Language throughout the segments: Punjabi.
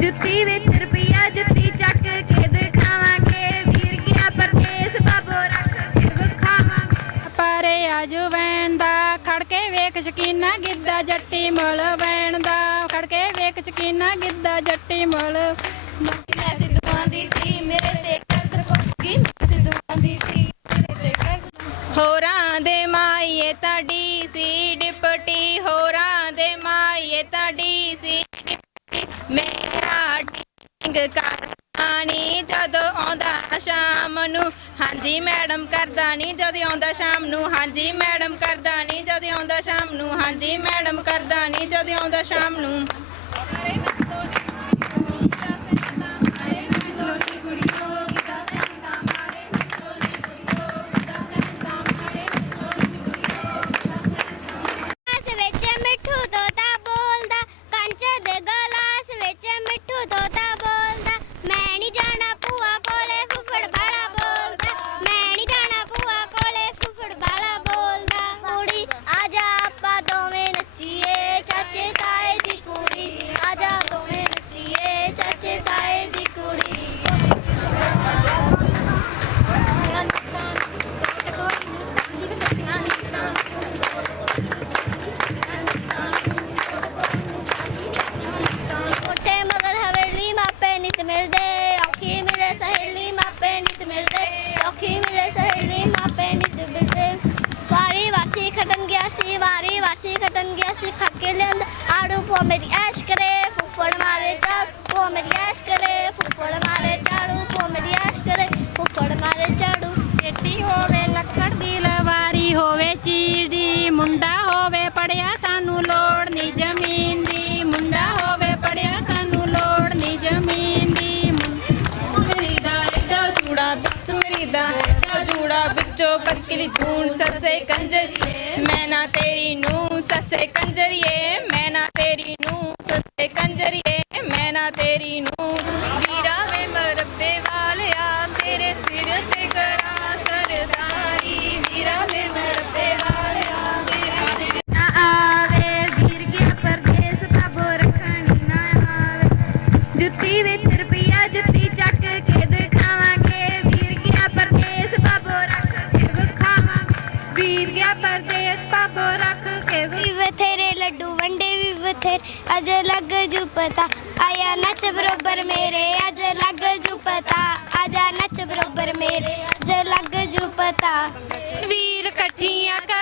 ਜੁੱਤੀ ਵਿੱਚ ਰੁਪਈਆ ਜੁੱਤੀ ਚੱਕ ਕੇ ਦਿਖਾਵਾਂਗੇ। ਵੀਰ ਗਿਆ ਪਰਦੇਸ ਬਾਬੋ ਰੱਖ ਕੇ ਵਿਖਾਵਾਂਗੇ ਪਰੇ ਆਜੂ ਵੈਣ ਦਾ ਖੜ ਕੇ ਵੇਖ ਸ਼ਕੀਨਾ ਗਿੱਧਾ ਜੱਟੀ ਮਲ ਵੈਣ ਦਾ। ਖੜ ਕੇ ਵੇਖ ਸ਼ਕੀਨਾ ਗਿੱਧਾ ਜੱਟੀ ਮਲ ਸ਼ਾਮ ਹਾਂਜੀ ਮੈਡਮ, ਕਰਦਾ ਨਹੀਂ ਜਦੋਂ ਆਉਂਦਾ ਸ਼ਾਮ ਨੂੰ। ਹਾਂਜੀ ਮੈਡਮ, ਕਰਦਾ ਨਹੀਂ ਜਦੋਂ ਆਉਂਦਾ ਸ਼ਾਮ ਨੂੰ। ਹਾਂਜੀ ਮੈਡਮ, ਕਰਦਾ ਨਹੀਂ ਜਦੋਂ ਆਉਂਦਾ ਸ਼ਾਮ ਨੂੰ। ਪੋ ਮੇਰੀ ਐਸ਼ ਕਰੇ ਫੁੱਫੜ ਮਾਰੇ ਝਾੜ ਪੋ ਮੇਰੀ ਐਸ਼ ਕਰੇ ਫੁੱਫੜ ਮਾਰੇ ਝਾੜੂ ਪੋ ਮੇਰੀ ਐਸ਼ ਕਰੇ ਫੁੱਫੜ ਮਾਰੇ ਝਾੜੂ ਬੇਟੀ ਹੋਵੇ ਲੱਕੜ ਦੀ ਲਵਾਰੀ ਹੋਵੇ ਚੀਜ਼ ਦੀ ਮੁੰਡਾ ਹੋਵੇ ਪੜਿਆ ਸਾਨੂੰ ਲੋੜ ਨਹੀਂ ਜ਼ਮੀਨ ਦੀ ਮੁੰਡਾ ਹੋਵੇ ਪੜਿਆ ਸਾਨੂੰ ਲੋੜ ਨਹੀਂ ਜ਼ਮੀਨ ਦੀ ਮੇਰੀ ਦਾ ਐਡਾ ਜੂੜਾ ਦੱਸ ਮੇਰੀ ਦਾ ਐਡਾ ਜੂੜਾ ਵਿੱਚੋਂ ਪਤਲੀ ਜੂਣ ਸੱਸੇ ਕੰਜਰੀਏ ਮੈਂ ਵੀ ਬਥੇਰੇ ਅੱਜ ਲੱਗ ਜੂ ਪਤਾ। ਆਇਆ ਨੱਚ ਬਰੋਬਰ ਮੇਰੇ, ਅੱਜ ਲੱਗ ਜੂ ਪਤਾ। ਆਜਾ ਨੱਚ ਬਰੋਬਰ ਮੇਰੇ, ਅੱਜ ਲੱਗ ਜੂ ਵੀਰ ਇਕੱਠੀਆਂ ਕਰੇ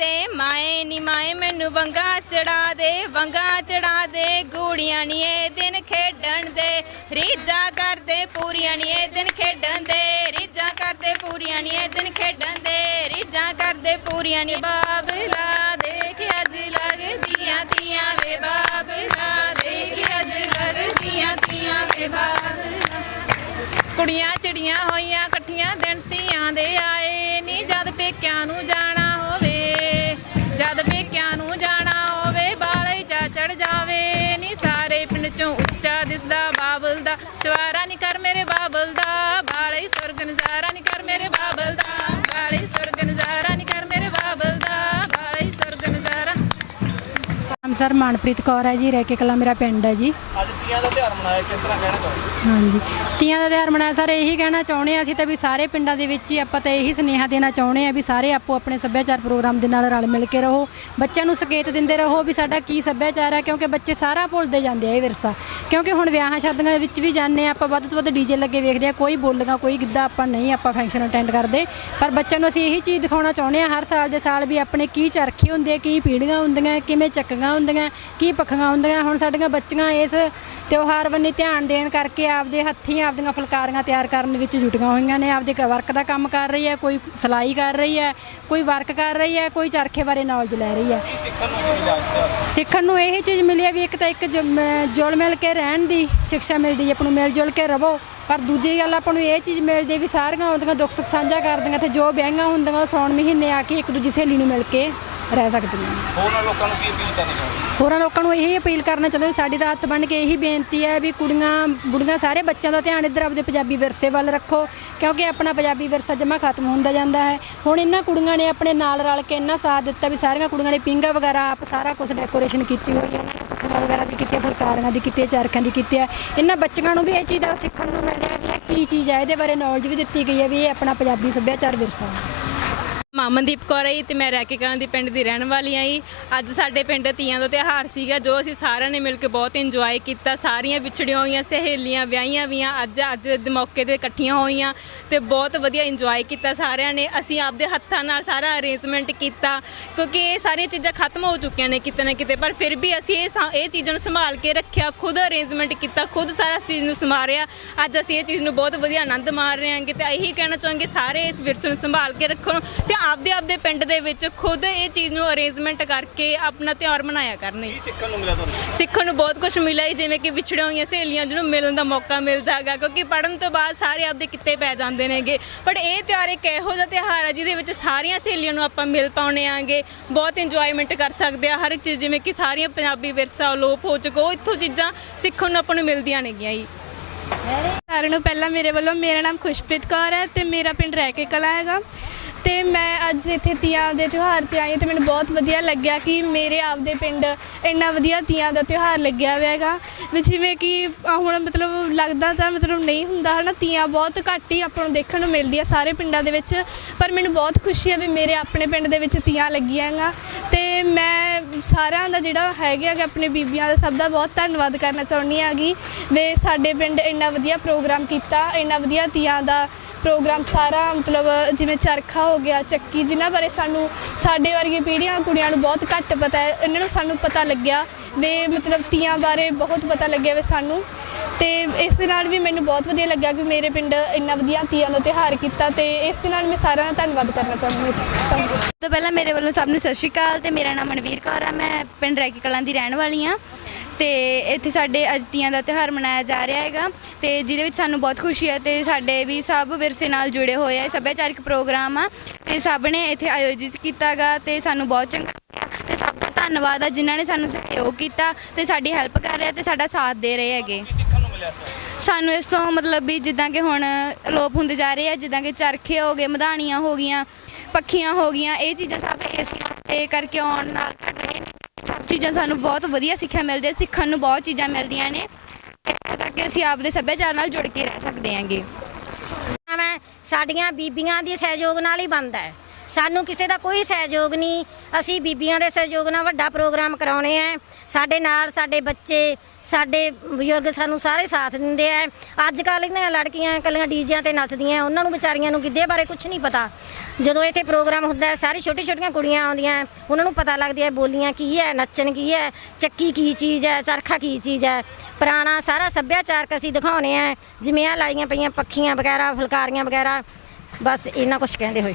ਦੇ ਮਾਏ ਨੀ ਮਾਏ, ਮੈਨੂੰ ਵੰਗਾ ਚੜਾ ਦੇ, ਵੰਗਾ ਚੜਾ ਦੇ। ਗੂੜੀਆਂ ਨੀ ਇਹ ਦਿਨ ਖੇਡਣ ਦੇ, ਰੀਝਾਂ ਕਰਦੇ ਪੂਰੀਆਂ ਨੀ ਇਹ ਦਿਨ ਖੇਡਣ ਦੇ। ਰੀਝਾਂ ਕਰਦੇ ਪੂਰੀਆਂ ਨੀ ਇਹ ਦਿਨ ਖੇਡਣ ਦੇ, ਰੀਝਾਂ ਕਰਦੇ ਪੂਰੀਆਂ ਨੀ ਬਾਬਲਾ ਬਾਲੇ ਸੁਰਗ ਨਜ਼ਾਰਾ ਨੀ ਕਰ ਮੇਰੇ ਬਾਬਲ ਦਾ ਬਾਲੇ ਸੁਰਗ ਨਜ਼ਾਰਾ। ਨਾਮ ਸਰ ਮਨਪ੍ਰੀਤ ਕੌਰ ਹੈ ਜੀ ਰੈਕੇ ਕਲਾ ਮੇਰਾ ਪਿੰਡ ਹੈ ਜੀ। ਅੱਜ ਤੀਆਂ ਦਾ ਤਿਉਹਾਰ ਮਨਾਇਆ ਕਿਸ ਤਰ੍ਹਾਂ ਕਹਿਣਾ ਚਾਹੋਗੇ? ਹਾਂਜੀ। ਤੀਆਂ ਦਾ ਤਿਉਹਾਰ ਮਨਾਇਆ, ਸਰ ਇਹੀ ਕਹਿਣਾ ਚਾਹੁੰਦੇ ਹਾਂ ਅਸੀਂ ਤਾਂ ਵੀ ਸਾਰੇ ਪਿੰਡਾਂ ਦੇ ਵਿੱਚ ਹੀ ਆਪਾਂ ਤਾਂ ਇਹੀ ਸੁਨੇਹਾ ਦੇਣਾ ਚਾਹੁੰਦੇ ਹਾਂ ਵੀ ਸਾਰੇ ਆਪੋ ਆਪਣੇ ਸੱਭਿਆਚਾਰ ਪ੍ਰੋਗਰਾਮ ਦੇ ਨਾਲ ਰਲ ਮਿਲ ਕੇ ਰਹੋ, ਬੱਚਿਆਂ ਨੂੰ ਸੰਕੇਤ ਦਿੰਦੇ ਰਹੋ ਵੀ ਸਾਡਾ ਕੀ ਸੱਭਿਆਚਾਰ ਹੈ ਕਿਉਂਕਿ ਬੱਚੇ ਸਾਰਾ ਭੁੱਲਦੇ ਜਾਂਦੇ ਆ ਇਹ ਵਿਰਸਾ। ਕਿਉਂਕਿ ਹੁਣ ਵਿਆਹਾਂ ਸ਼ਾਦੀਆਂ ਦੇ ਵਿੱਚ ਵੀ ਜਾਂਦੇ ਹਾਂ ਆਪਾਂ ਵੱਧ ਤੋਂ ਵੱਧ ਡੀਜੇ ਲੱਗੇ ਵੇਖਦੇ ਆ, ਕੋਈ ਬੋਲੀਆਂ, ਕੋਈ ਗਿੱਧਾ ਆਪਾਂ ਨਹੀਂ, ਆਪਾਂ ਫੰਕਸ਼ਨ ਅਟੈਂਡ ਕਰਦੇ। ਪਰ ਬੱਚਿਆਂ ਨੂੰ ਅਸੀਂ ਇਹੀ ਚੀਜ਼ ਦਿਖਾਉਣਾ ਚਾਹੁੰਦੇ ਹਾਂ ਹਰ ਸਾਲ ਦੇ ਸਾਲ ਵੀ ਆਪਣੇ ਕੀ ਚਰਖੇ ਹੁੰਦੇ ਕੀ ਪੀੜੀਆਂ ਹੁੰਦੀਆਂ, ਕਿਵੇਂ ਚੱਕੀਆਂ ਹੁੰਦੀਆਂ, ਕੀ ਪੱਖੀਆਂ ਹੁੰਦੀਆਂ। ਹੁਣ ਸਾਡੀਆਂ ਬੱਚੀਆਂ ਇਸ ਤਿਉਹਾਰ ਬੰਨੀ ਧਿਆਨ ਦੇਣ ਕਰਕੇ ਆਪਦੇ ਹੱਥੀਂ ਆਪਦੀਆਂ ਫੁਲਕਾਰੀਆਂ ਤਿਆਰ ਕਰਨ ਵਿੱਚ ਜੁਟੀਆਂ ਹੋਈਆਂ ਨੇ, ਆਪਦੇ ਵਰਕ ਦਾ ਕੰਮ ਕਰ ਰਹੀ ਹੈ, ਕੋਈ ਸਿਲਾਈ ਕਰ ਰਹੀ ਹੈ, ਕੋਈ ਵਰਕ ਕਰ ਰਹੀ ਹੈ, ਕੋਈ ਚਰਖੇ ਬਾਰੇ ਨੌਲੇਜ ਲੈ ਰਹੀ ਹੈ। ਸਿੱਖਣ ਨੂੰ ਮਿਲੀ ਇਹ ਚੀਜ਼ ਮਿਲੀ ਹੈ ਵੀ ਇੱਕ ਤਾਂ ਇੱਕ ਜ- ਜੁਲ ਮਿਲ ਕੇ ਰਹਿਣ ਦੀ ਸਿੱਖਿਆ ਮਿਲਦੀ ਹੈ, ਆਪਾਂ ਨੂੰ ਮਿਲ ਜੁਲ ਕੇ ਰਵੋ। ਪਰ ਦੂਜੀ ਗੱਲ ਆਪਾਂ ਨੂੰ ਇਹ ਚੀਜ਼ ਮਿਲਦੀ ਵੀ ਸਾਰੀਆਂ ਆਉਂਦੀਆਂ ਦੁੱਖ ਸੁੱਖ ਸਾਂਝਾ ਕਰਦੀਆਂ ਤੇ ਜੋ ਵਿਆਹੀਆਂ ਹੁੰਦੀਆਂ ਉਹ ਸੌਣ ਮਹੀਨੇ ਆ ਕੇ ਇੱਕ ਦੂਜੀ ਸਹੇਲੀ ਨੂੰ ਮਿਲ ਕੇ ਰਹਿ ਸਕਦੀਆਂ ਹੋਰ ਲੋਕਾਂ ਨੂੰ ਕੀ ਅਪੀਲ ਕਰਨੀ ਚਾਹੁੰਦੇ ਹੋਰਾਂ ਲੋਕਾਂ ਨੂੰ ਇਹੀ ਅਪੀਲ ਕਰਨਾ ਚਾਹੁੰਦੇ ਵੀ ਸਾਡੀ ਤਾਂ ਹੱਥ ਬਣ ਕੇ ਇਹੀ ਬੇਨਤੀ ਹੈ ਵੀ ਕੁੜੀਆਂ ਬੁੜੀਆਂ ਸਾਰੇ ਬੱਚਿਆਂ ਦਾ ਧਿਆਨ ਇੱਧਰ ਆਪਦੇ ਪੰਜਾਬੀ ਵਿਰਸੇ ਵੱਲ ਰੱਖੋ ਕਿਉਂਕਿ ਆਪਣਾ ਪੰਜਾਬੀ ਵਿਰਸਾ ਜਮਾ ਖਤਮ ਹੁੰਦਾ ਜਾਂਦਾ ਹੈ। ਹੁਣ ਇਹਨਾਂ ਕੁੜੀਆਂ ਨੇ ਆਪਣੇ ਨਾਲ ਰਲ ਕੇ ਇੰਨਾ ਸਾਥ ਦਿੱਤਾ ਵੀ ਸਾਰੀਆਂ ਕੁੜੀਆਂ ਨੇ ਪਿੰਗਾ ਵਗੈਰਾ ਆਪ ਸਾਰਾ ਕੁਝ ਡੈਕੋਰੇਸ਼ਨ ਕੀਤੀ ਹੋਈ ਹੈ। ਇਹਨਾਂ ਨੇ ਪੱਖੀਆਂ ਵਗੈਰਾ ਦੀ ਕੀਤੀ ਹੈ, ਫੁਲਕਾਰੀਆਂ ਦੀ ਕੀਤੀ ਹੈ, ਚਰਖਾਂ ਦੀ ਕੀਤੀ ਹੈ। ਇਹਨਾਂ ਬੱਚਿਆਂ ਨੂੰ ਵੀ ਇਹ ਚੀਜ਼ ਦਾ ਸਿੱਖਣ ਨੂੰ ਮਿਲਿਆ ਵੀ ਇਹ ਕੀ ਚੀਜ਼ ਹੈ ਇਹਦੇ ਬਾਰੇ ਨੌਲੇਜ ਵੀ ਦਿੱਤੀ ਗਈ ਹੈ ਵੀ ਇਹ ਆਪਣਾ ਪੰਜਾਬੀ ਸੱਭਿਆਚਾਰ ਵਿਰਸਾ ਹੈ। ਮਾਮਨਦੀਪ ਕੌਰ ਆਈ ਜੀ ਤੇ ਮੈਂ ਰਹਿ ਕੇ ਕਲਾਂ ਦੀ ਪਿੰਡ ਦੀ ਰਹਿਣ ਵਾਲੀ ਹਾਂ ਜੀ ਅੱਜ ਸਾਡੇ ਪਿੰਡ ਤੀਆਂ ਦਾ ਤਿਉਹਾਰ ਸੀਗਾ, ਜੋ ਅਸੀਂ ਸਾਰਿਆਂ ਨੇ ਮਿਲ ਕੇ ਬਹੁਤ ਇੰਜੋਏ ਕੀਤਾ। ਸਾਰੀਆਂ ਵਿਛੜੀਆਂ ਹੋਈਆਂ, ਸਹੇਲੀਆਂ, ਵਿਆਹੀਆਂ ਵੀਆਂ ਅੱਜ ਅੱਜ ਦੇ ਮੌਕੇ ਤੇ ਇਕੱਠੀਆਂ ਹੋਈਆਂ ਤੇ ਬਹੁਤ ਵਧੀਆ ਇੰਜੋਏ ਕੀਤਾ ਸਾਰਿਆਂ ਨੇ। ਅਸੀਂ ਆਪਦੇ ਹੱਥਾਂ ਨਾਲ ਸਾਰਾ ਅਰੇਂਜਮੈਂਟ ਕੀਤਾ, ਕਿਉਂਕਿ ਇਹ ਸਾਰੀਆਂ ਚੀਜ਼ਾਂ ਖਤਮ ਹੋ ਚੁੱਕੀਆਂ ਨੇ ਕਿਤੇ ਨਾ ਕਿਤੇ। ਪਰ ਫਿਰ ਵੀ ਅਸੀਂ ਇਹ ਸਾ- ਇਹ ਚੀਜ਼ਾਂ ਨੂੰ ਸੰਭਾਲ ਕੇ ਰੱਖਿਆ, ਖੁਦ ਅਰੇਂਜਮੈਂਟ ਕੀਤਾ, ਖੁਦ ਸਾਰਾ ਚੀਜ਼ ਨੂੰ ਸੰਭਾਰਿਆ ਅੱਜ ਅਸੀਂ ਇਹ ਚੀਜ਼ ਨੂੰ ਬਹੁਤ ਵਧੀਆ ਆਨੰਦ ਮਾਰ ਰਹੇ ਹਾਂਗੇ ਤੇ ਇਹੀ ਕਹਿਣਾ ਚਾਹਾਂਗੇ ਸਾਰੇ ਇਸ ਵਿਰਸੇ ਨੂੰ ਸੰਭਾਲ ਕੇ ਰੱਖਣ ਤੇ ਆਪਦੇ ਆਪਦੇ ਪਿੰਡ ਦੇ ਵਿੱਚ ਖੁਦ ਇਹ ਚੀਜ਼ ਨੂੰ ਅਰੇਂਜਮੈਂਟ ਕਰਕੇ ਆਪਣਾ ਤਿਉਹਾਰ ਮਨਾਇਆ ਕਰਨ ਜੀ। ਸਿੱਖਣ ਨੂੰ ਮਿਲਿਆ ਤੁਹਾਨੂੰ? ਸਿੱਖਣ ਨੂੰ ਬਹੁਤ ਕੁਝ ਮਿਲਿਆ ਜੀ, ਜਿਵੇਂ ਕਿ ਵਿਛੜੀਆਂ ਹੋਈਆਂ ਸਹੇਲੀਆਂ ਜਿਹਨੂੰ ਮਿਲਣ ਦਾ ਮੌਕਾ ਮਿਲਦਾ ਹੈਗਾ ਕਿਉਂਕਿ ਪੜਨ ਤੋਂ ਬਾਅਦ ਸਾਰੇ ਆਪਦੇ ਕਿੱਤੇ ਪੈ ਜਾਂਦੇ ਨੇਗੇ। ਪਰ ਇਹ ਤਿਉਹਾਰ ਇੱਕ ਇਹੋ ਜਿਹਾ ਤਿਉਹਾਰ ਹੈ ਜਿਹਦੇ ਵਿੱਚ ਸਾਰੀਆਂ ਸਹੇਲੀਆਂ ਨੂੰ ਆਪਾਂ ਮਿਲ ਪਾਉਣੇ ਆਂਗੇ ਬਹੁਤ ਇੰਜੋਇਮੈਂਟ ਕਰ ਸਕਦੇ ਆ। ਹਰ ਇੱਕ ਚੀਜ਼ ਜਿਵੇਂ ਕਿ ਸਾਰੀਆਂ ਪੰਜਾਬੀ ਵਿਰਸਾ ਅਲੋਪ ਹੋ ਚੁੱਕਾ ਉਹ ਇੱਥੋਂ ਚੀਜ਼ਾਂ ਸਿੱਖਣ ਨੂੰ ਆਪਾਂ ਨੂੰ ਮਿਲਦੀਆਂ ਨੇਗੀਆਂ ਜੀ। ਸਾਰਿਆਂ ਨੂੰ ਪਹਿਲਾਂ ਮੇਰੇ ਵੱਲੋਂ ਮੇਰਾ ਨਾਮ ਖੁਸ਼ਪ੍ਰੀਤ ਕੌਰ ਹੈ ਤੇ ਮੇਰਾ ਪਿੰਡ ਰਹਿ ਕੇ ਕਲਾ ਹੈਗਾ। ਤੇ ਮੈਂ ਅੱਜ ਇੱਥੇ ਤੀਆਂ ਦੇ ਤਿਉਹਾਰ ਤੇ ਆਈ ਹਾਂ ਤੇ ਮੈਨੂੰ ਬਹੁਤ ਵਧੀਆ ਲੱਗਿਆ ਕਿ ਮੇਰੇ ਆਪਦੇ ਪਿੰਡ ਇੰਨਾ ਵਧੀਆ ਤੀਆਂ ਦਾ ਤਿਉਹਾਰ ਲੱਗਿਆ ਹੋਇਆ ਹੈਗਾ। ਵੀ ਜਿਵੇਂ ਕਿ ਹੁਣ ਮਤਲਬ ਲੱਗਦਾ ਤਾਂ ਮਤਲਬ ਨਹੀਂ ਹੁੰਦਾ ਹਨਾ, ਤੀਆਂ ਬਹੁਤ ਘੱਟ ਹੀ ਆਪਾਂ ਨੂੰ ਦੇਖਣ ਨੂੰ ਮਿਲਦੀਆਂ ਸਾਰੇ ਪਿੰਡਾਂ ਦੇ ਵਿੱਚ। ਪਰ ਮੈਨੂੰ ਬਹੁਤ ਖੁਸ਼ੀ ਹੈ ਵੀ ਮੇਰੇ ਆਪਣੇ ਪਿੰਡ ਦੇ ਵਿੱਚ ਤੀਆਂ ਲੱਗੀਆਂ ਹੈਗਾ। ਤੇ ਮੈਂ ਸਾਰਿਆਂ ਦਾ ਜਿਹੜਾ ਹੈਗਾ ਕਿ ਆਪਣੇ ਬੀਬੀਆਂ ਦਾ ਸਭ ਦਾ ਬਹੁਤ ਧੰਨਵਾਦ ਕਰਨਾ ਚਾਹੁੰਦੀ ਹੈਗੀ। ਵੀ ਸਾਡੇ ਪਿੰਡ ਇੰਨਾ ਵਧੀਆ ਪ੍ਰੋਗਰਾਮ ਕੀਤਾ, ਇੰਨਾ ਵਧੀਆ ਤੀਆਂ ਦਾ ਪ੍ਰੋਗਰਾਮ ਸਾਰਾ, ਮਤਲਬ ਜਿਵੇਂ ਚਰਖਾ ਹੋ ਗਿਆ, ਚੱਕੀ, ਜਿਨ੍ਹਾਂ ਬਾਰੇ ਸਾਨੂੰ, ਸਾਡੇ ਵਰਗੀ ਪੀੜ੍ਹੀਆਂ, ਕੁੜੀਆਂ ਨੂੰ ਬਹੁਤ ਘੱਟ ਪਤਾ ਹੈ। ਇਹਨਾਂ ਨੂੰ ਸਾਨੂੰ ਪਤਾ ਲੱਗਿਆ ਵੀ ਮਤਲਬ ਤੀਆਂ ਬਾਰੇ ਬਹੁਤ ਪਤਾ ਲੱਗਿਆ ਵੀ ਸਾਨੂੰ। ਤੇ ਇਸ ਨਾਲ ਵੀ ਮੈਨੂੰ ਬਹੁਤ ਵਧੀਆ ਲੱਗਿਆ ਕਿ ਮੇਰੇ ਪਿੰਡ ਇੰਨਾ ਵਧੀਆ ਤੀਆਂ ਦਾ ਤਿਉਹਾਰ ਕੀਤਾ ਤੇ ਇਸ ਨਾਲ ਮੈਂ ਸਾਰਿਆਂ ਦਾ ਧੰਨਵਾਦ ਕਰਨਾ ਚਾਹੁੰਦੀ ਹਾਂ ਸਭ ਤੋਂ ਪਹਿਲਾਂ ਮੇਰੇ ਵੱਲੋਂ ਸਭ ਨੂੰ ਸਤਿ ਸ਼੍ਰੀ ਅਕਾਲ ਤੇ ਮੇਰਾ ਨਾਮ ਮਨਵੀਰ ਕੌਰ ਆ। ਮੈਂ ਪਿੰਡ ਰੈਕੀ ਕਲਾਂ ਦੀ ਰਹਿਣ ਵਾਲੀ ਆ ਤੇ ਇੱਥੇ ਸਾਡੇ ਅਜਤੀਆਂ ਦਾ ਤਿਉਹਾਰ ਮਨਾਇਆ ਜਾ ਰਿਹਾ ਹੈਗਾ ਤੇ ਜਿਹਦੇ ਵਿੱਚ ਸਾਨੂੰ ਬਹੁਤ ਖੁਸ਼ੀ ਹੈ ਤੇ ਸਾਡੇ ਵੀ ਸਭ ਵਿਰਸੇ ਨਾਲ ਜੁੜੇ ਹੋਏ ਆ ਸੱਭਿਆਚਾਰਕ ਪ੍ਰੋਗਰਾਮ ਆ ਤੇ ਸਭ ਨੇ ਇੱਥੇ ਆਯੋਜਿਤ ਕੀਤਾਗਾ ਤੇ ਸਾਨੂੰ ਬਹੁਤ ਚੰਗਾ ਲੱਗਿਆ ਤੇ ਸਭ ਦਾ ਧੰਨਵਾਦ ਆ ਜਿਨ੍ਹਾਂ ਨੇ ਸਾਨੂੰ ਸਹਿਯੋਗ ਕੀਤਾ ਤੇ ਸਾਡੀ ਹੈਲਪ ਕਰ ਰਿਹਾ ਤੇ ਸਾਡਾ ਸਾਥ ਦੇ ਰਹੇ ਹੈਗੇ। ਸਾਨੂੰ ਇਸ ਤੋਂ ਮਤਲਬ ਵੀ ਜਿੱਦਾਂ ਕਿ ਹੁਣ ਅਲੋਪ ਹੁੰਦੇ ਜਾ ਰਹੇ ਆ, ਜਿੱਦਾਂ ਕਿ ਚਰਖੇ ਹੋ ਗਏ, ਮਧਾਣੀਆਂ ਹੋ ਗਈਆਂ, ਪੱਖੀਆਂ ਹੋ ਗਈਆਂ, ਇਹ ਚੀਜ਼ਾਂ ਸਭ ਏਸੀਆਂ ਤੇ ਕਰਕੇ ਆਉਣ ਨਾਲ ਘਟ ਰਹੇ ਚੀਜ਼ਾਂ ਸਾਨੂੰ ਬਹੁਤ ਵਧੀਆ ਸਿੱਖਿਆ ਮਿਲਦੀ ਹੈ, ਸਿੱਖਣ ਨੂੰ ਬਹੁਤ ਚੀਜ਼ਾਂ ਮਿਲਦੀਆਂ ਨੇ। ਤਾਂ ਕਿ ਅਸੀਂ ਆਪਦੇ ਸੱਭਿਆਚਾਰ ਨਾਲ ਜੁੜ ਕੇ ਰਹਿ ਸਕਦੇ ਹਾਂਗੇ। ਮੈਂ ਸਾਡੀਆਂ ਬੀਬੀਆਂ ਦੇ ਸਹਿਯੋਗ ਨਾਲ ਹੀ ਬਣਦਾ ਹੈ। ਸਾਨੂੰ ਕਿਸੇ ਦਾ ਕੋਈ ਸਹਿਯੋਗ ਨਹੀਂ। ਅਸੀਂ ਬੀਬੀਆਂ ਦੇ ਸਹਿਯੋਗ ਨਾਲ ਵੱਡਾ ਪ੍ਰੋਗਰਾਮ ਕਰਾਉਣੇ ਆ। ਸਾਡੇ ਨਾਲ ਸਾਡੇ ਬੱਚੇ, ਸਾਡੇ ਬਜ਼ੁਰਗ ਸਾਨੂੰ ਸਾਰੇ ਸਾਥ ਦਿੰਦੇ ਆ। ਅੱਜ ਕੱਲ੍ਹ ਦੀਆਂ ਲੜਕੀਆਂ ਕੱਲੀਆਂ ਡੀਜਿਆਂ ਤੇ ਨੱਚਦੀਆਂ, ਉਹਨਾਂ ਨੂੰ ਵਿਚਾਰੀਆਂ ਨੂੰ ਗਿੱਧੇ ਬਾਰੇ ਕੁਝ ਨਹੀਂ ਪਤਾ। ਜਦੋਂ ਇੱਥੇ ਪ੍ਰੋਗਰਾਮ ਹੁੰਦਾ ਸਾਰੀ ਛੋਟੀ ਛੋਟੀਆਂ ਕੁੜੀਆਂ ਆਉਂਦੀਆਂ, ਉਹਨਾਂ ਨੂੰ ਪਤਾ ਲੱਗਦੀ ਹੈ ਬੋਲੀਆਂ ਕੀ ਹੈ, ਨੱਚਣ ਕੀ ਹੈ, ਚੱਕੀ ਕੀ ਚੀਜ਼ ਹੈ, ਚਰਖਾ ਕੀ ਚੀਜ਼ ਹੈ। ਪੁਰਾਣਾ ਸਾਰਾ ਸੱਭਿਆਚਾਰਕ ਅਸੀਂ ਦਿਖਾਉਣੇ ਆ, ਜਿਵੇਂ ਆ ਲਾਈਆਂ ਪਈਆਂ ਪੱਖੀਆਂ ਵਗੈਰਾ, ਫੁਲਕਾਰੀਆਂ ਵਗੈਰਾ, ਬਸ ਇਹਨਾਂ ਕੁਝ ਕਹਿੰਦੇ ਹੋਏ।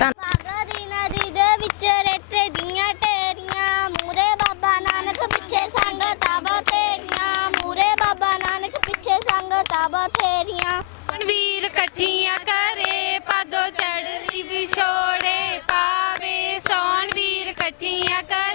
ਬਾਬਾ ਰੀਨਾ ਦੀ ਦੇ ਵਿੱਚ ਰੇਤੇ ਦੀਆਂ ਟੇਰੀਆਂ ਮੂਰੇ ਬਾਬਾ ਨਾਨਕ ਪਿੱਛੇ ਸੰਗਤਾਂ ਬਥੇਰੀਆਂ ਮੂਰੇ ਬਾਬਾ ਨਾਨਕ ਪਿੱਛੇ ਸੰਗਤਾਂ ਬਥੇਰੀਆਂ ਵੀਰ ਇਕੱਠੀਆਂ ਕਰੇ ਪਾਦੋ ਚੜਦੀ ਵਿਛੋੜੇ ਪਾਵੇ ਸੌਣ ਵੀਰ ਇਕੱਠੀਆਂ ਕਰੇ।